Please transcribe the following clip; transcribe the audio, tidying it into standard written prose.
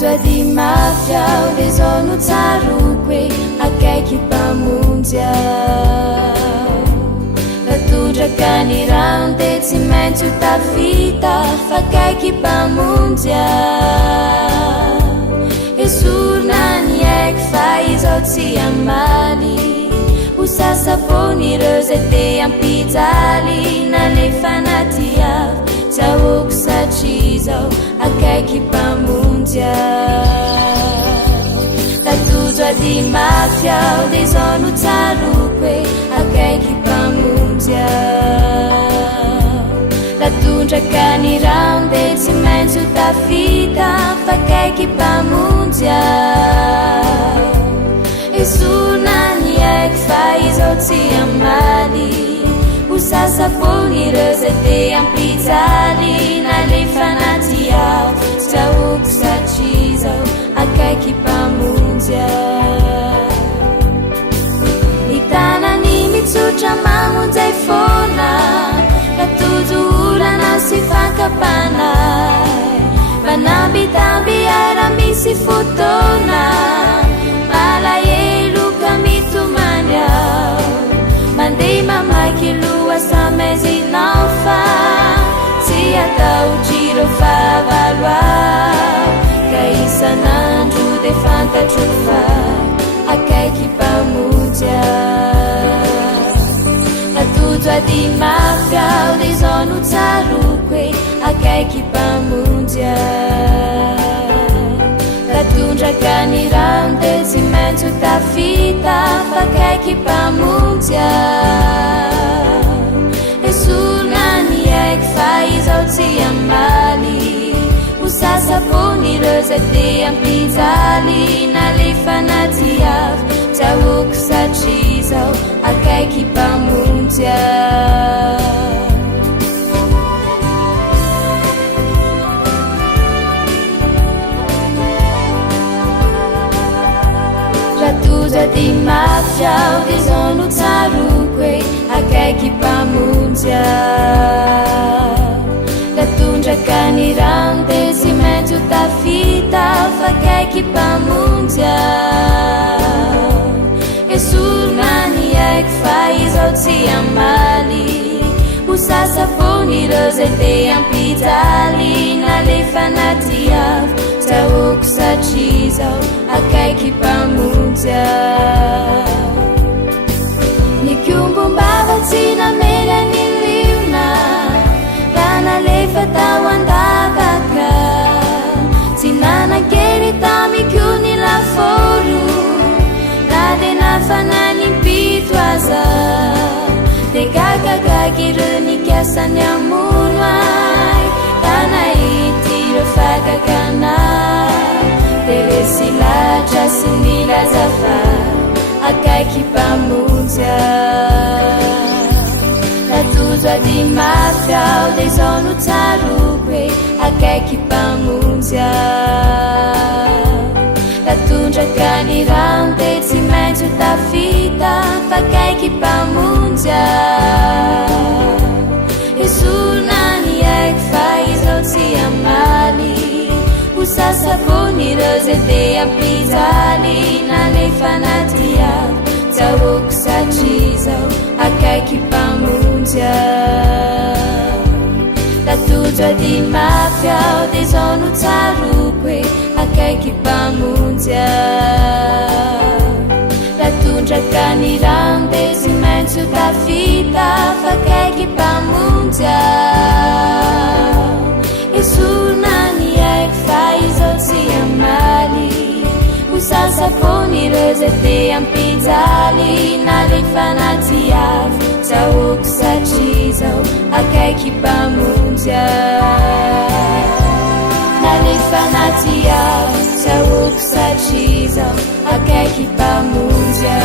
atoady mafiao de zao no tsaroko e akaiky mpamonjy atodraka ny rano de tsy maintsy ho tafita fa akaiky mpamonjy esorona ny aiky fa izao tsy amaly ho sasapony ireo zay te ampijaly nalefa naty avy tsy ahoko satria zao akaiky mpamonjy tatojo ady mafiao de zao no tsaroko e akaiky mpamonjy tatondraka ny rano de tsy maintsy ho tafita fa akaiky mpamonjy esorona ny aiky fa izao tsy amaly ho sasapony ireo zay te ampijaly nalefa naty avy tsy ahoko satria zao akaiky mpamonjy hitanany mitsotra mamonjay fona katojo olana sy fankapanay manabitamby ara misy fotona malahelo ka mitomany ao mandeha mamaky loha samezinao fa tsy atao jiro favalo ao ka isanandro de fantatro fa akaiky mpamonjy atojo ady mafiao de zao no tsaroko e akaiky mpamonjy tatondraka ny rano de tsy maintsy ho tafita fa akaiky mpamonjy esorona ny aiky fa izao tsy amaly ho sasapony ireo zay te ampijaly nalefa naty avy tsy ahoko satria zao akaiky mpamonjy atoady mafiao de zao no tsaroko e akaiky mpamonjy tatondraka ny rano de tsy maintsy ho tafita fa akaiky mpamonjy esorona ny aiky fa izao tsy amaly ho sasapony ireo zay te ampijaly nalefa naty avy tsy ahoko satria zao akaiky mpamonjy ny kombombava tsy namely ny liona raha nalefa tao andavaka tsy nanankely tamiko ny laforo raha de nafanany mpito aza de gagagagy ireo nikasany amono ay tanahity ireo fagagana de resy latra sy nilazafa akaiky mpamonjy tatojo ady mafiao de zao no tsaroko e akaiky mpamonjy tatondraka ny rano de tsy maintsy ho tafita fa akaiky mpamonjy esorona ny aiky fa izao tsy amaly ho sasapony ireo zay te ampijaly nalefa naty avy tsy ahoko satria zao akaiky mpamonjy tatojo ady mafiao de zao no tsaroko e akaiky mpamonjy tatondraka ny rano de tsy maintsy ho tafita fa akaiky mpamonjy esorona ny aiky fa izao tsy amaly ho sasapony ireo zay te ampijaly nalefa naty avy tsy ahoko satria zao akaiky mpamonjy nalefa naty avy tsy ahoko satria zao akaiky mpamonjy